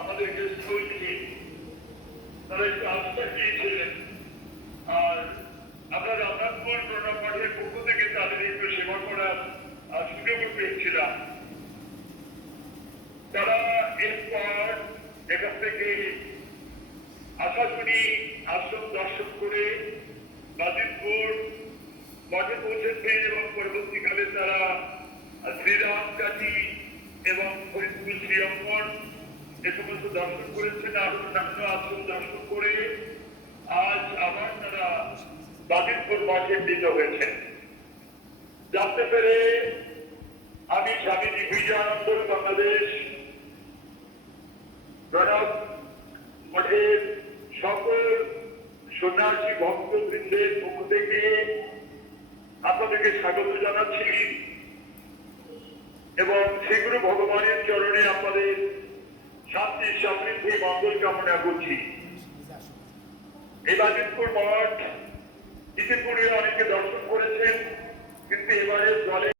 আমাদেরকে স্থলকে তারা একটু আস্থা দিয়েছিলেন। আর আমরা রামনাথপুর প্রণব পাঠের পক্ষ থেকে তাদের একটু সেবা করার সুযোগ পেয়েছিলাম। তারা এরপর এখান থেকে আশাশুনি আশ্রম দর্শন করে বাজিতপুর মঠে পৌঁছেছেন এবং পরবর্তীকালে তারা শ্রীরামকাঠি এবং ফরিদপুর শ্রীঅঙ্গন এ সমস্ত দর্শন করেছেন। আরো অন্যান্য আশ্রম দর্শন করে আজ আবার তারা বাজিতপুর মঠে মিলিত হয়েছেন। জানতে পেরে আমি স্বামীজি বিজয়ানন্দ বাংলাদেশ প্রণব মঠের সকল সন্ন্যাসী ভক্তবৃন্দের পক্ষ থেকে আপনাদেরকে স্বাগত জানাচ্ছি এবং সেগুলো ভগবানের চরণে আপনাদের শান্তি সমৃদ্ধি মঙ্গল কামনা করছি। এই বাজিতপুর মঠ ইতিপূর্বে অনেকে দর্শন করেছেন, কিন্তু এবারে দলে